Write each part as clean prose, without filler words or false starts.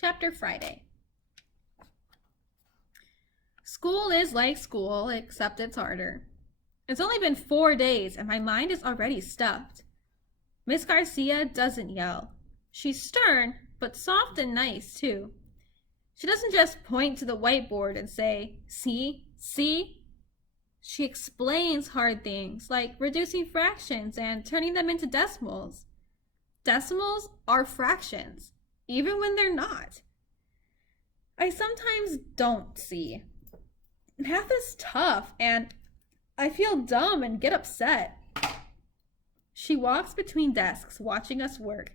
Chapter Friday. School is like school, except it's harder. It's only been 4 days and my mind is already stuffed. Miss Garcia doesn't yell. She's stern, but soft and nice, too. She doesn't just point to the whiteboard and say, "See? See?" She explains hard things, like reducing fractions and turning them into decimals. Decimals are fractions, even when they're not. I sometimes don't see. Math is tough, and I feel dumb and get upset. She walks between desks, watching us work.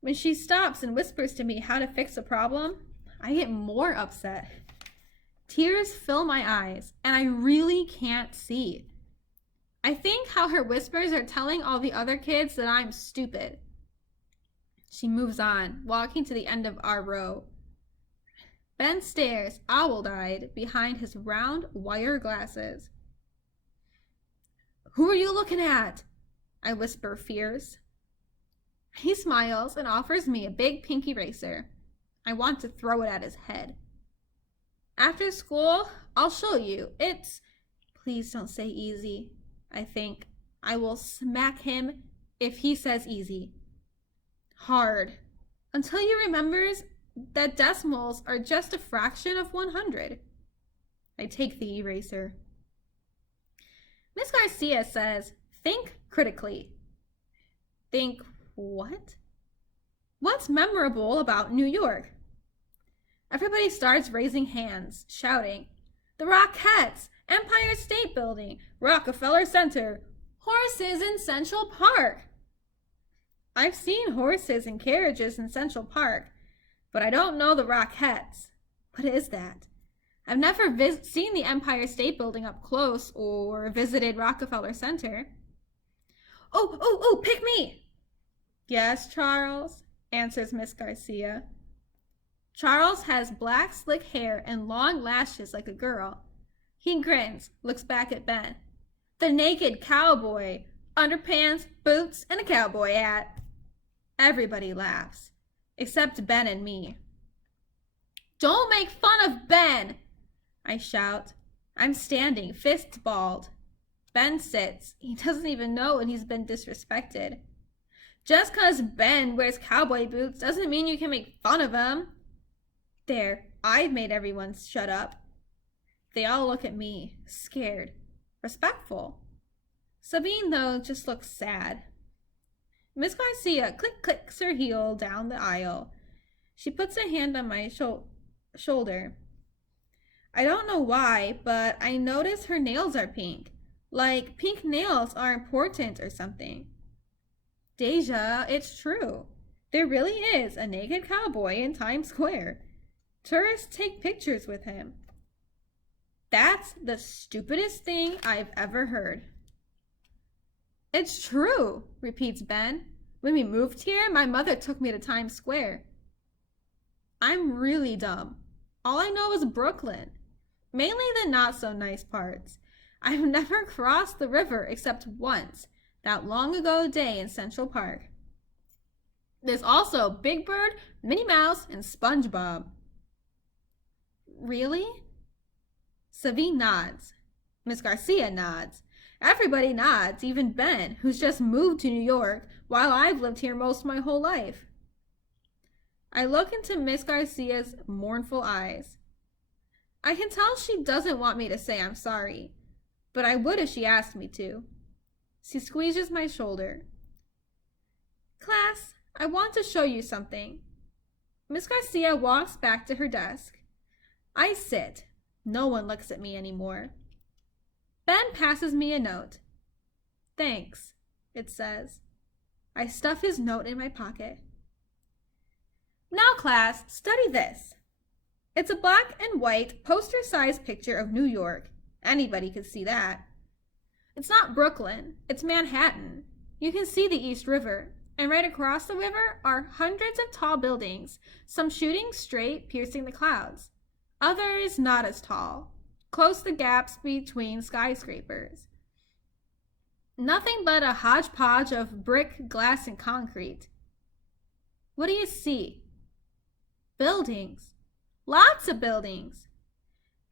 When she stops and whispers to me how to fix a problem, I get more upset. Tears fill my eyes, and I really can't see. I think how her whispers are telling all the other kids that I'm stupid. She moves on, walking to the end of our row. Ben stares, owl-eyed, behind his round wire glasses. "Who are you looking at?" I whisper, fierce. He smiles and offers me a big pink eraser. I want to throw it at his head. "After school, I'll show you. It's..." Please don't say easy. I think I will smack him if he says easy. Hard. Until he remembers that decimals are just a fraction of 100. I take the eraser. Miss Garcia says, "Think critically." Think what? What's memorable about New York? Everybody starts raising hands, shouting, "The Rockettes, Empire State Building, Rockefeller Center, horses in Central Park." I've seen horses and carriages in Central Park, but I don't know the Rockettes. What is that? I've never seen the Empire State Building up close or visited Rockefeller Center. Oh, pick me! "Yes, Charles," answers Miss Garcia. Charles has black slick hair and long lashes like a girl. He grins, looks back at Ben. "The naked cowboy, underpants, boots, and a cowboy hat." Everybody laughs, except Ben and me. "Don't make fun of Ben!" I shout. I'm standing, fists balled. Ben sits. He doesn't even know when he's been disrespected. Just 'cause Ben wears cowboy boots doesn't mean you can make fun of him. There, I've made everyone shut up. They all look at me, scared, respectful. Sabine, though, just looks sad. Miss Garcia clicks her heel down the aisle. She puts a hand on my shoulder. I don't know why, but I notice her nails are pink. Like pink nails are important or something. "Deja, it's true. There really is a naked cowboy in Times Square. Tourists take pictures with him." That's the stupidest thing I've ever heard. "It's true," repeats Ben. "When we moved here, my mother took me to Times Square." I'm really dumb. All I know is Brooklyn. Mainly the not-so-nice parts. I've never crossed the river except once, that long-ago day in Central Park. There's also Big Bird, Minnie Mouse, and SpongeBob. Really? Sabine nods. Miss Garcia nods. Everybody nods, even Ben, who's just moved to New York, while I've lived here most of my whole life. I look into Miss Garcia's mournful eyes. I can tell she doesn't want me to say I'm sorry, but I would if she asked me to. She squeezes my shoulder. "Class, I want to show you something." Miss Garcia walks back to her desk. I sit. No one looks at me anymore. Ben passes me a note. "Thanks," it says. I stuff his note in my pocket. "Now, class, study this." It's a black and white poster-sized picture of New York. Anybody could see that. It's not Brooklyn, it's Manhattan. You can see the East River, and right across the river are hundreds of tall buildings, some shooting straight, piercing the clouds. Others not as tall. Close the gaps between skyscrapers. Nothing but a hodgepodge of brick, glass, and concrete. What do you see? Buildings. Lots of buildings.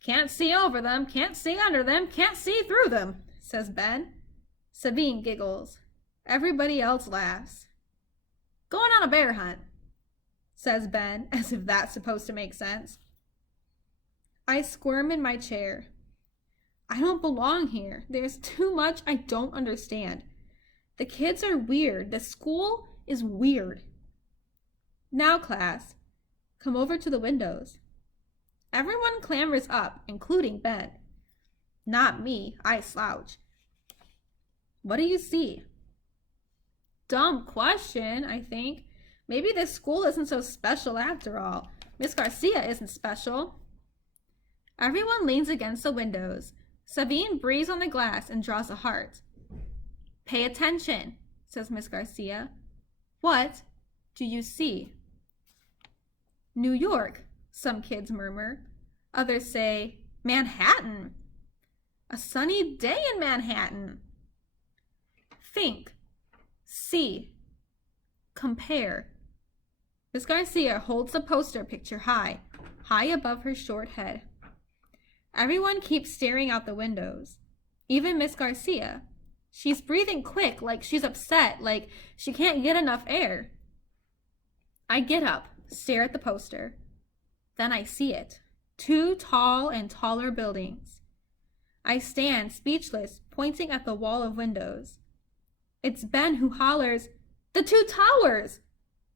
Can't see over them, can't see under them, can't see through them, says Ben. Sabine giggles. Everybody else laughs. Going on a bear hunt, says Ben, as if that's supposed to make sense. I squirm in my chair. I don't belong here. There's too much I don't understand. The kids are weird. The school is weird. Now, class, come over to the windows. Everyone clambers up, including Ben. Not me. I slouch. What do you see? Dumb question, I think. Maybe this school isn't so special after all. Miss Garcia isn't special. Everyone leans against the windows. Sabine breathes on the glass and draws a heart. Pay attention, says Miss Garcia. What do you see? New York, some kids murmur. Others say, Manhattan. A sunny day in Manhattan. Think. See. Compare. Miss Garcia holds the poster picture high above her short head. Everyone keeps staring out the windows. Even Miss Garcia. She's breathing quick, like she's upset, like she can't get enough air. I get up, stare at the poster. Then I see it. 2 tall and taller buildings. I stand, speechless, pointing at the wall of windows. It's Ben who hollers, "The 2 towers!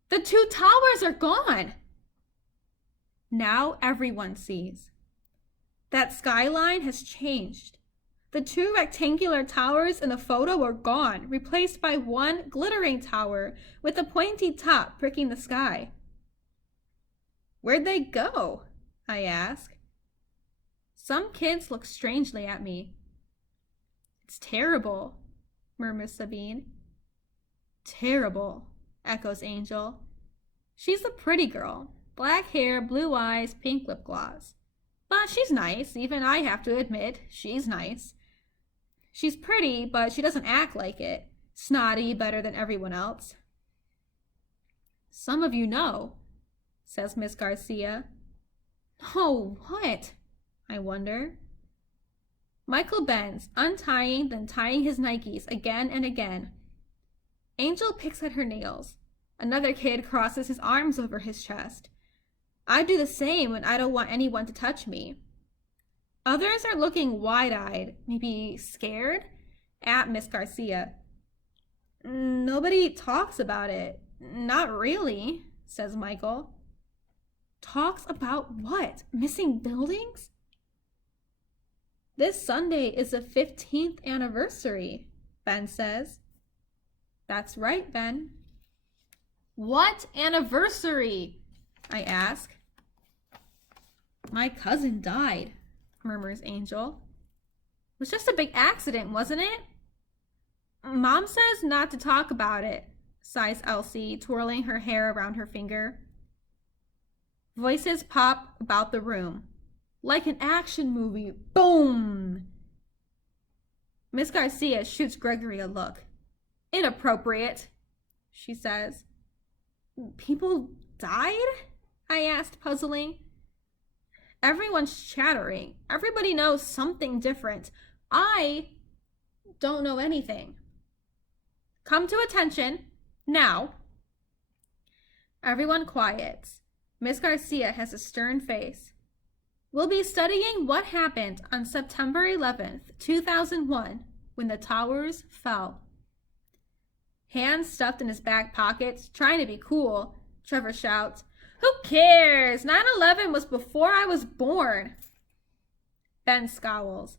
The 2 towers are gone!" Now everyone sees. That skyline has changed. The 2 rectangular towers in the photo are gone, replaced by 1 glittering tower with a pointy top pricking the sky. Where'd they go? I ask. Some kids look strangely at me. It's terrible, murmurs Sabine. Terrible, echoes Angel. She's a pretty girl. Black hair, blue eyes, pink lip gloss. But she's nice, even I have to admit, she's nice. She's pretty, but she doesn't act like it. Snotty, better than everyone else. Some of you know, says Miss Garcia. Oh, what? I wonder. Michael bends, untying, then tying his Nikes again and again. Angel picks at her nails. Another kid crosses his arms over his chest. I do the same when I don't want anyone to touch me. Others are looking wide-eyed, maybe scared, at Miss Garcia. Nobody talks about it. Not really, says Michael. Talks about what? Missing buildings? This Sunday is the 15th anniversary, Ben says. That's right, Ben. What anniversary? I ask. My cousin died, murmurs Angel. It was just a big accident, wasn't it? Mom says not to talk about it, sighs Elsie, twirling her hair around her finger. Voices pop about the room. Like an action movie. Boom! Miss Garcia shoots Gregory a look. Inappropriate, she says. People died? I asked, puzzling. Everyone's chattering. Everybody knows something different. I don't know anything. Come to attention, now. Everyone quiets. Miss Garcia has a stern face. We'll be studying what happened on September 11th, 2001, when the towers fell. Hands stuffed in his back pockets, trying to be cool, Trevor shouts, Who cares? 9/11 was before I was born. Ben scowls.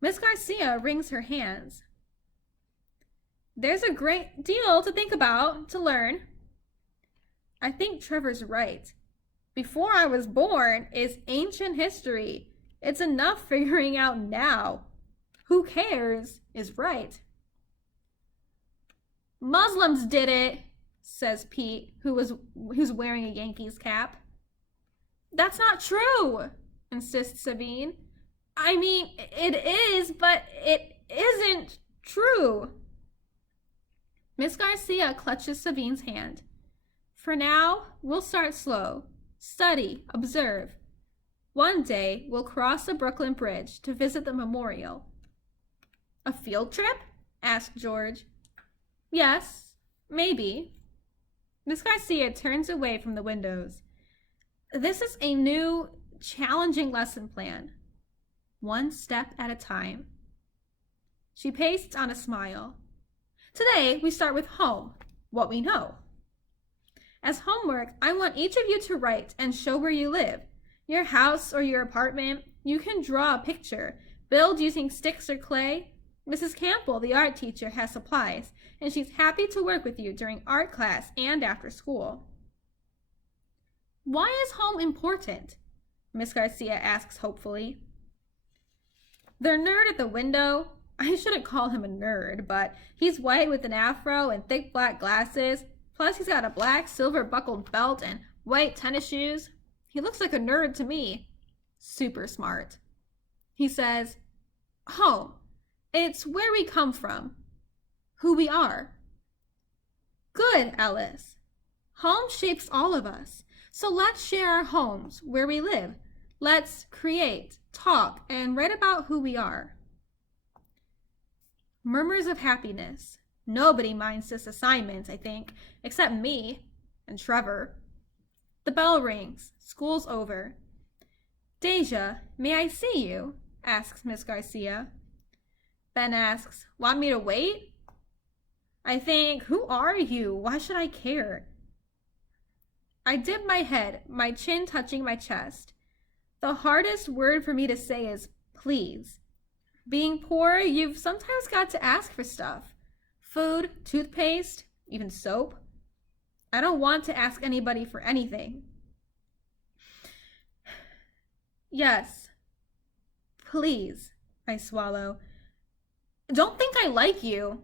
Miss Garcia wrings her hands. There's a great deal to think about, to learn. I think Trevor's right. Before I was born is ancient history. It's enough figuring out now. Who cares is right. Muslims did it, says Pete, who's wearing a Yankees cap. That's not true, insists Sabine. I mean, it is, but it isn't true. Miss Garcia clutches Sabine's hand. For now, we'll start slow. study, observe. One day, we'll cross the Brooklyn Bridge to visit the memorial. A field trip? Asked George. Yes, maybe. Miss Garcia turns away from the windows. This is a new, challenging lesson plan. One step at a time. She pastes on a smile. Today, we start with home, what we know. As homework, I want each of you to write and show where you live. Your house or your apartment. You can draw a picture, build using sticks or clay. Mrs. Campbell, the art teacher, has supplies, and she's happy to work with you during art class and after school. Why is home important? Miss Garcia asks hopefully. Their nerd at the window, I shouldn't call him a nerd, but he's white with an afro and thick black glasses, plus he's got a black silver buckled belt and white tennis shoes. He looks like a nerd to me. Super smart. He says, home. It's where we come from. Who we are. Good, Ellis. Home shapes all of us. So let's share our homes, where we live. Let's create, talk, and write about who we are. Murmurs of happiness. Nobody minds this assignment, I think, except me and Trevor. The bell rings. School's over. Deja, may I see you? Asks Miss Garcia. Ben asks, want me to wait? I think, who are you? Why should I care? I dip my head, my chin touching my chest. The hardest word for me to say is please. Being poor, you've sometimes got to ask for stuff. Food, toothpaste, even soap. I don't want to ask anybody for anything. Yes. Please, I swallow. Don't think I like you.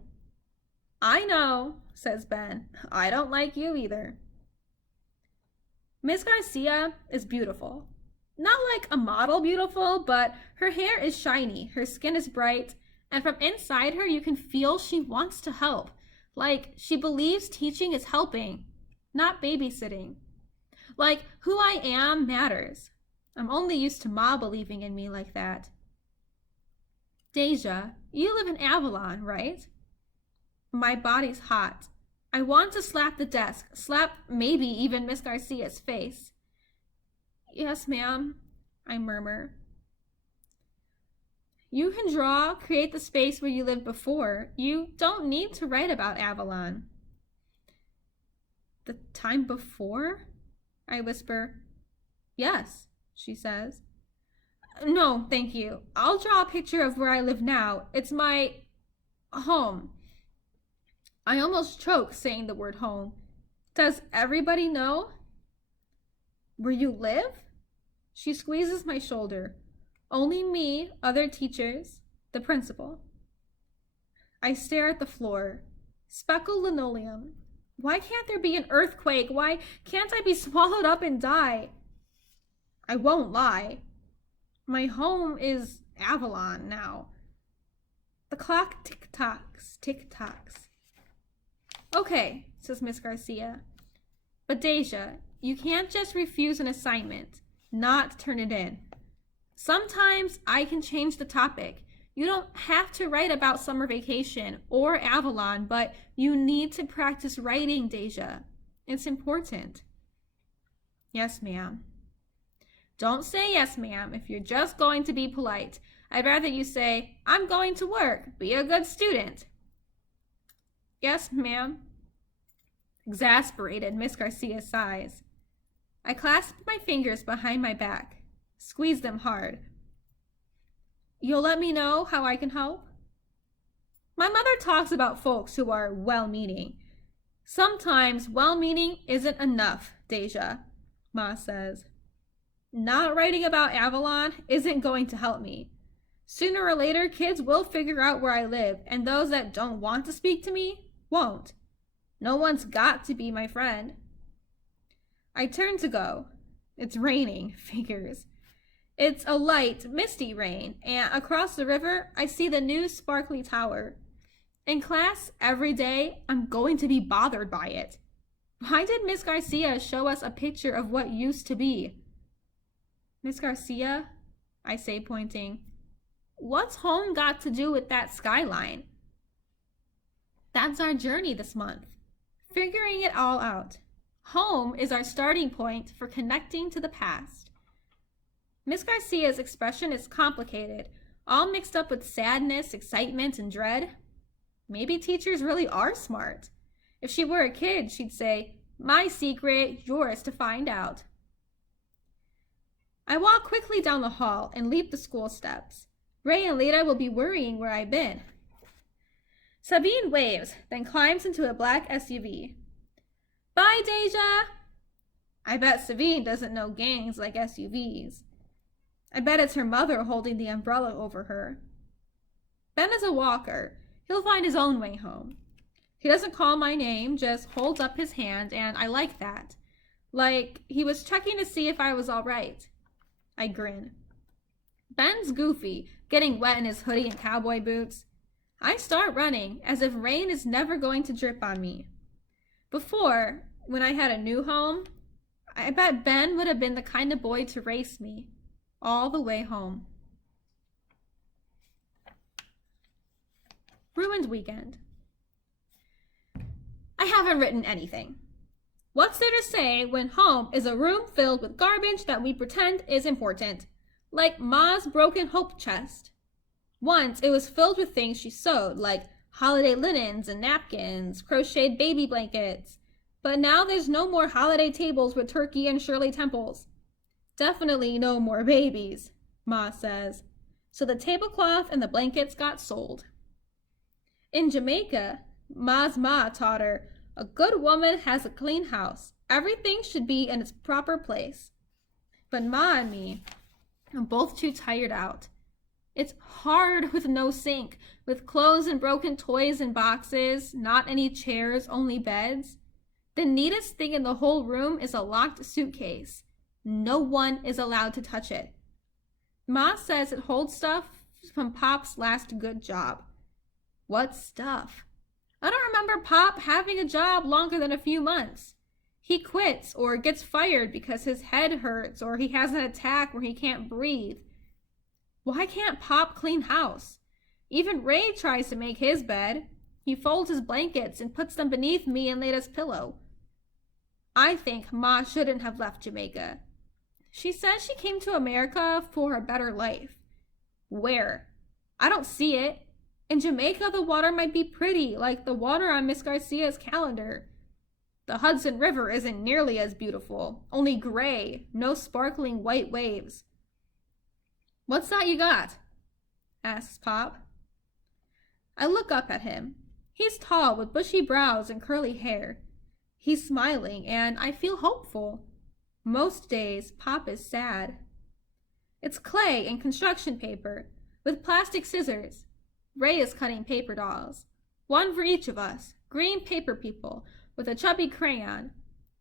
I know, says Ben. I don't like you either. Miss Garcia is beautiful. Not like a model beautiful, but her hair is shiny, her skin is bright, and from inside her you can feel she wants to help. Like she believes teaching is helping, not babysitting. Like who I am matters. I'm only used to Ma believing in me like that. Deja, you live in Avalon, right? My body's hot. I want to slap the desk, slap maybe even Miss Garcia's face. Yes, ma'am, I murmur. You can draw, create the space where you lived before. You don't need to write about Avalon. The time before? I whisper. Yes, she says. No, thank you. I'll draw a picture of where I live now. It's my home. I almost choke saying the word home. Does everybody know? Where you live? She squeezes my shoulder. Only me, other teachers, the principal. I stare at the floor. Speckled linoleum. Why can't there be an earthquake? Why can't I be swallowed up and die? I won't lie. My home is Avalon now. The clock tick-tocks, tick-tocks. Okay, says Miss Garcia. But Deja, you can't just refuse an assignment, not turn it in. Sometimes I can change the topic. You don't have to write about summer vacation or Avalon, but you need to practice writing, Deja. It's important. Yes, ma'am. Don't say yes, ma'am, if you're just going to be polite. I'd rather you say, I'm going to work. Be a good student. Yes, ma'am. Exasperated, Miss Garcia sighs. I clasp my fingers behind my back, squeeze them hard. You'll let me know how I can help? My mother talks about folks who are well-meaning. Sometimes well-meaning isn't enough, Deja, Ma says. Not writing about Avalon isn't going to help me. Sooner or later, kids will figure out where I live, and those that don't want to speak to me won't. No one's got to be my friend. I turn to go. It's raining, figures. It's a light, misty rain, and across the river, I see the new sparkly tower. In class, every day, I'm going to be bothered by it. Why did Miss Garcia show us a picture of what used to be? Miss Garcia, I say, pointing. What's home got to do with that skyline? That's our journey this month. Figuring it all out. Home is our starting point for connecting to the past. Miss Garcia's expression is complicated, all mixed up with sadness, excitement, and dread. Maybe teachers really are smart. If she were a kid, she'd say, "My secret, yours to find out." I walk quickly down the hall and leap the school steps. Ray and Lita will be worrying where I've been. Sabine waves, then climbs into a black SUV. Bye, Deja! I bet Sabine doesn't know gangs like SUVs. I bet it's her mother holding the umbrella over her. Ben is a walker. He'll find his own way home. He doesn't call my name, just holds up his hand, and I like that. Like he was checking to see if I was all right. I grin. Ben's goofy, getting wet in his hoodie and cowboy boots. I start running, as if rain is never going to drip on me. Before, when I had a new home, I bet Ben would have been the kind of boy to race me all the way home. Ruined weekend. I haven't written anything. What's there to say when home is a room filled with garbage that we pretend is important? Like Ma's broken hope chest. Once it was filled with things she sewed, like holiday linens and napkins, crocheted baby blankets. But now there's no more holiday tables with turkey and Shirley Temples. Definitely no more babies, Ma says. So the tablecloth and the blankets got sold. In Jamaica, Ma's ma taught her, a good woman has a clean house. Everything should be in its proper place. But Ma and me are both too tired out. It's hard with no sink, with clothes and broken toys in boxes, not any chairs, only beds. The neatest thing in the whole room is a locked suitcase. No one is allowed to touch it. Ma says it holds stuff from Pop's last good job. What stuff? I don't remember Pop having a job longer than a few months. He quits or gets fired because his head hurts or he has an attack where he can't breathe. Why can't Pop clean house? Even Ray tries to make his bed. He folds his blankets and puts them beneath me and Lada's pillow. I think Ma shouldn't have left Jamaica. She says she came to America for a better life. Where? I don't see it. In Jamaica, the water might be pretty, like the water on Miss Garcia's calendar. The Hudson River isn't nearly as beautiful, only gray, no sparkling white waves. What's that you got? Asks Pop. I look up at him. He's tall with bushy brows and curly hair. He's smiling, and I feel hopeful. Most days, Pop is sad. It's clay and construction paper, with plastic scissors. Ray is cutting paper dolls. One for each of us, green paper people, with a chubby crayon.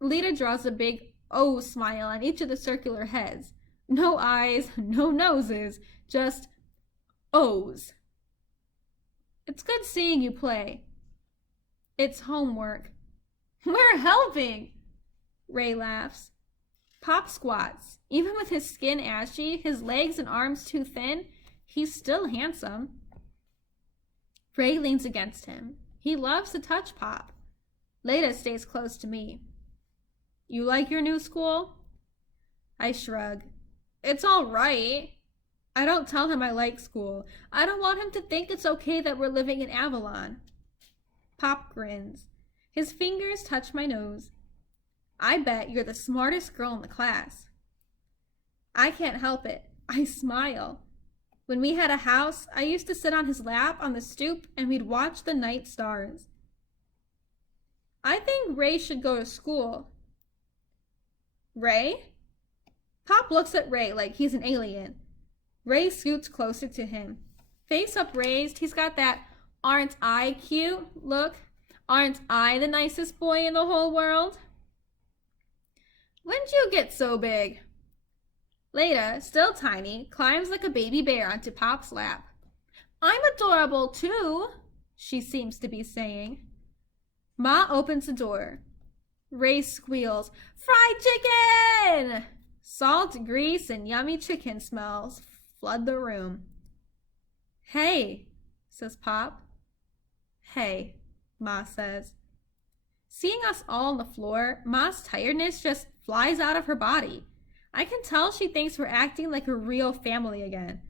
Lita draws a big O smile on each of the circular heads. No eyes, no noses, just O's. It's good seeing you play. It's homework. We're helping! Ray laughs. Pop squats. Even with his skin ashy, his legs and arms too thin, he's still handsome. Ray leans against him. He loves to touch Pop. Leda stays close to me. You like your new school? I shrug. It's all right. I don't tell him I like school. I don't want him to think it's okay that we're living in Avalon. Pop grins. His fingers touch my nose. I bet you're the smartest girl in the class. I can't help it. I smile. When we had a house, I used to sit on his lap on the stoop and we'd watch the night stars. I think Ray should go to school. Ray? Pop looks at Ray like he's an alien. Ray scoots closer to him. Face upraised, he's got that "aren't I cute" look. Aren't I the nicest boy in the whole world? When'd you get so big? Leda, still tiny, climbs like a baby bear onto Pop's lap. I'm adorable too, she seems to be saying. Ma opens the door. Ray squeals, "Fried chicken!" Salt, grease, and yummy chicken smells flood the room. "Hey," says Pop. "Hey," Ma says. Seeing us all on the floor, Ma's tiredness just flies out of her body. I can tell she thinks we're acting like a real family again.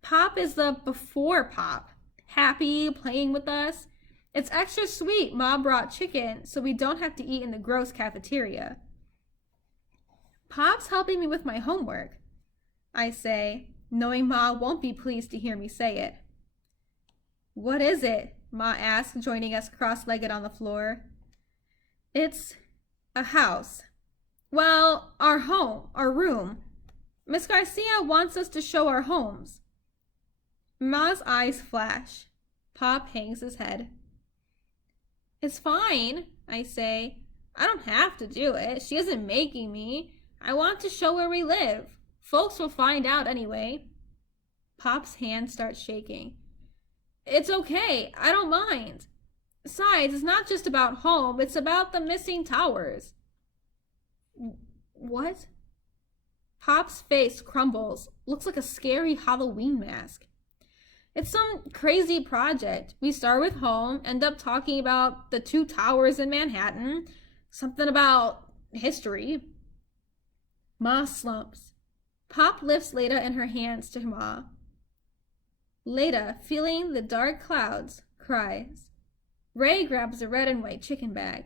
Pop is the before Pop, happy, playing with us. It's extra sweet Ma brought chicken so we don't have to eat in the gross cafeteria. "Pop's helping me with my homework," I say, knowing Ma won't be pleased to hear me say it. "What is it?" Ma asks, joining us cross-legged on the floor. "It's a house. Well, our home, our room. Miss Garcia wants us to show our homes." Ma's eyes flash. Pop hangs his head. "It's fine," I say. "I don't have to do it. She isn't making me. I want to show where we live. Folks will find out anyway." Pop's hand starts shaking. "It's okay. I don't mind. Besides, it's not just about home. It's about the missing towers." "What?" Pop's face crumbles. Looks like a scary Halloween mask. "It's some crazy project. We start with home, end up talking about the 2 towers in Manhattan, something about history." Ma slumps. Pop lifts Leda in her hands to Ma. Leda, feeling the dark clouds, cries. Ray grabs a red and white chicken bag.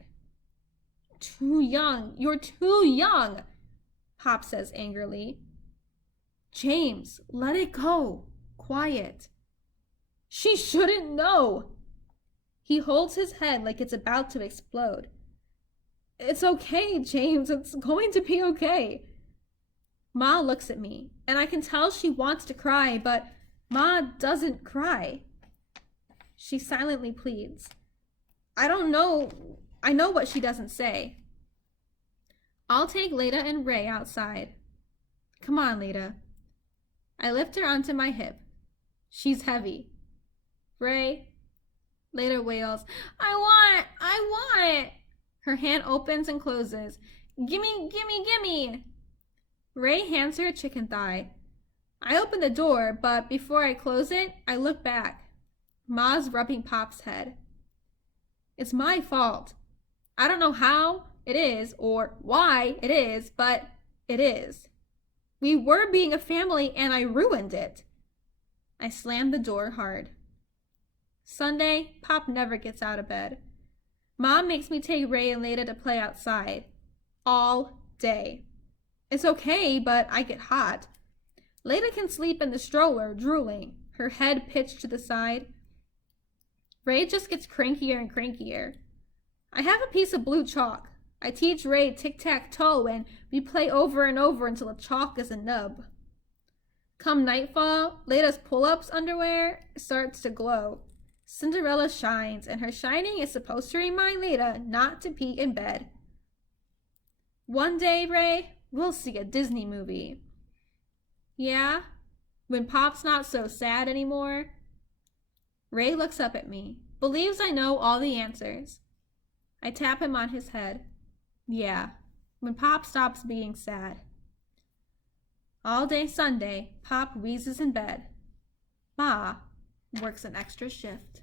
"Too young. You're too young," Pop says angrily. "James, let it go. Quiet." "She shouldn't know." He holds his head like it's about to explode. "It's okay, James. It's going to be okay." Ma looks at me, and I can tell she wants to cry, but Ma doesn't cry. She silently pleads. I know what she doesn't say. "I'll take Leda and Ray outside." "Come on, Leda." I lift her onto my hip. She's heavy. "Ray," Leda wails, I want." Her hand opens and closes. "Gimme, gimme, gimme." Ray hands her a chicken thigh. I open the door, but before I close it, I look back. Ma's rubbing Pop's head. "It's my fault. I don't know how it is or why it is, but it is. We were being a family and I ruined it." I slammed the door hard. Sunday, Pop never gets out of bed. Mom makes me take Ray and Leda to play outside. All day. It's okay, but I get hot. Leda can sleep in the stroller, drooling, her head pitched to the side. Ray just gets crankier and crankier. I have a piece of blue chalk. I teach Ray tic-tac-toe and we play over and over until the chalk is a nub. Come nightfall, Leda's pull-ups underwear starts to glow. Cinderella shines, and her shining is supposed to remind Leda not to pee in bed. One day, Ray, we'll see a Disney movie. Yeah? When Pop's not so sad anymore? Ray looks up at me, believes I know all the answers. I tap him on his head. Yeah, when Pop stops being sad. All day Sunday, Pop wheezes in bed. Ma works an extra shift.